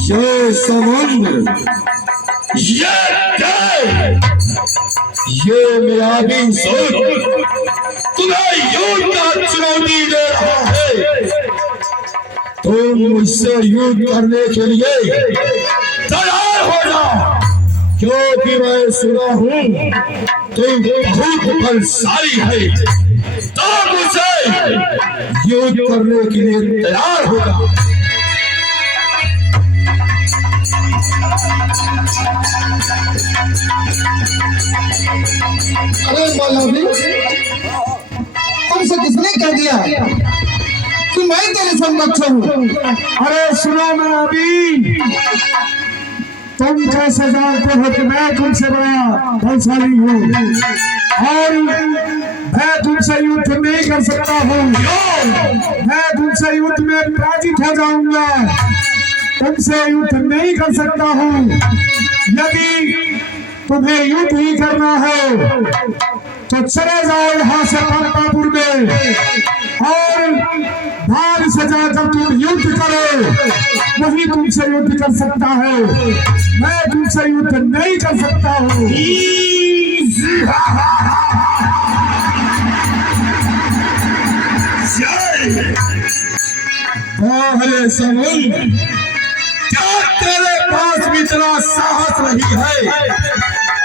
ये समुद्र, ये जय, ये मियादी सूरज तुम्हें युद्ध का चुनौती दे रहा है। तुम मुझसे युद्ध करने के लिए तैयार हो जाओ, क्योंकि मैं सुना हूं तुम बहुत बलशाली है। तो मुझसे युद्ध करने के लिए तैयार हो जाओ। अरे मौलवी, तुमसे किसने कह दिया कि मैं तेरे समकक्ष हूँ? अरे सुनो मैं अभी, तुम कैसे जानते हो कि मैं तुमसे बड़ा बलशाली हूँ और मैं तुमसे युद्ध नहीं कर सकता हूँ। मैं तुमसे युद्ध में पराजित हो जाऊंगा, तुमसे युद्ध नहीं कर सकता हूँ। यदि तुम्हें युद्ध ही करना है तो चले जाओ यहाँ से पंपापुर में और भाग से जाकर तुम युद्ध करो, वही तुमसे युद्ध कर सकता है। मैं तुमसे युद्ध नहीं कर सकता हूँ। बाहरे समुद्र, क्या तेरे पास भी इतना साहस नहीं है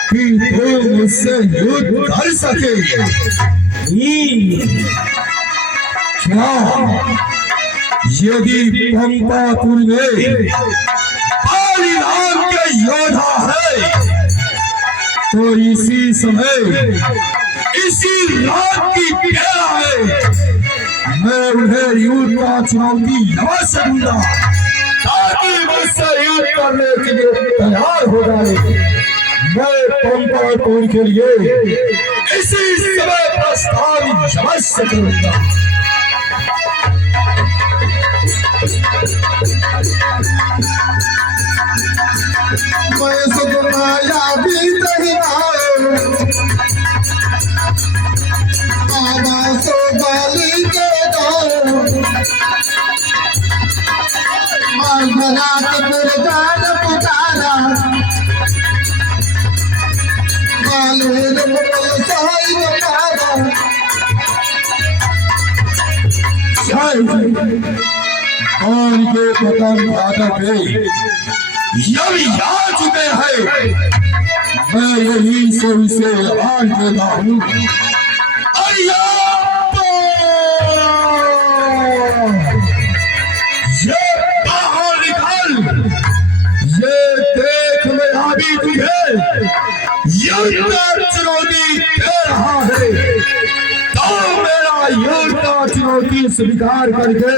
कि तू मुझसे युद्ध कर सके? क्या यदि पंपापुर में पाली नाम के योद्धा है तो इसी समय इसी रात की बेला में मैं उन्हें युद्ध का चुनौती अवश्य दूंगा, ताकि मुझसे युद्ध करने के लिए तैयार हो जाए। मैं पंपापुर के लिए इसी समय प्रस्थान अवश्य करूंगा। मैं सुगमाया भी नहीं बाबा सो बाली के दो रात मेरे जान पुकारा बाले सहाय पुकारा। और ये पतन फाटक यही आ चुके हैं। मैं यही से उसे आज देता हूँ। ये बाहर निकल, ये देख मैं अभी तुझे युद्ध का चुनौती दे रहा है। तो मेरा युद्ध का चुनौती स्वीकार करके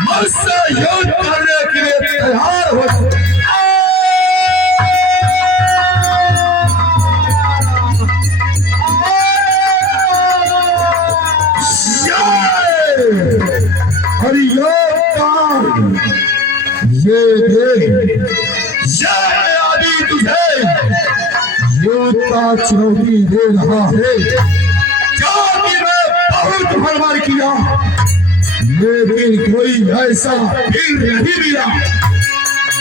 मुझसे युद्ध करने के लिए तैयार हो। ये देख, ये आदि तुझे युद्ध का चुनौती दे रहा है। क्या कि मैं बहुत भरभर किया, लेकिन कोई ऐसा वीर नहीं मिला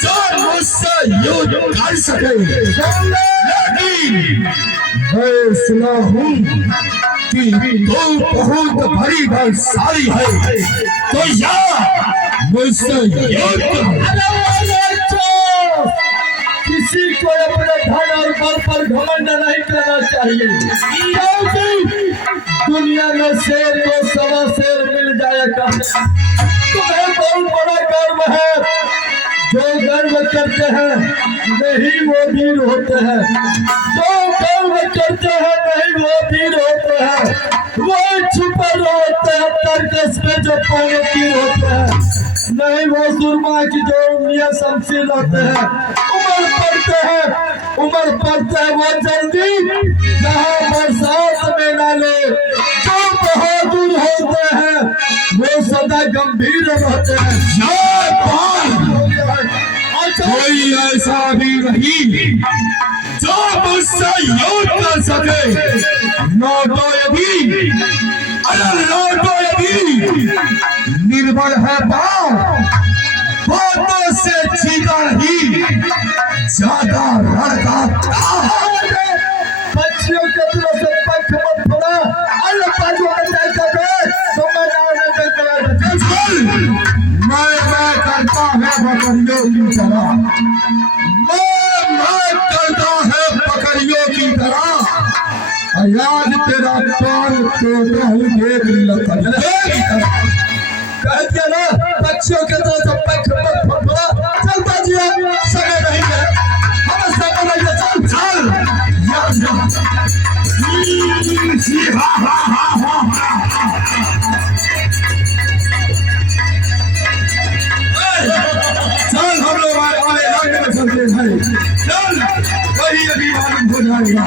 जो मुझसे युद्ध कर सके। लेकिन मैं सुना हूँ कि तू बहुत बड़ी बलशाली है, तो या मुझसे युद्ध। किसी को अपने धन और बल पर घमंड नहीं करना चाहिए, क्योंकि दुनिया में शेर को सवा शेर मिल जाएगा। तुम्हें बहुत बड़ा गर्व है, जो गर्व करते हैं नहीं वो वीर होते हैं, जो गर्व करते हैं नहीं वो वीर होते हैं। वो छुपे होते हैं तरकस में जो पौने तीर होते हैं, नहीं वो सुरमा की जो उंगलियां शमशीर होते हैं। उम्र पड़ते हैं वो जल्दी जहाँ बरसात में ना ले। जो बहादुर होते हैं वो सदा गंभीर रहते हैं। कोई ऐसा भी नहीं जो मुझसे युद्ध कर सके। लौटो यदि, अरे लौटो यदि, निर्बल है बातों से छीना करता है बकरियों की तरह। मैं करता है बकरियों की तरह। आज तेरा कान तोड़ता हूँ देख कह दिया ना बच्चों के तरह सब फटफड़ा चलता जिया समय नहीं है हमें समय नहीं है चल चल चल हम लोग आए रंग में चलते हैं चल वही अभी मालूम हो जाएगा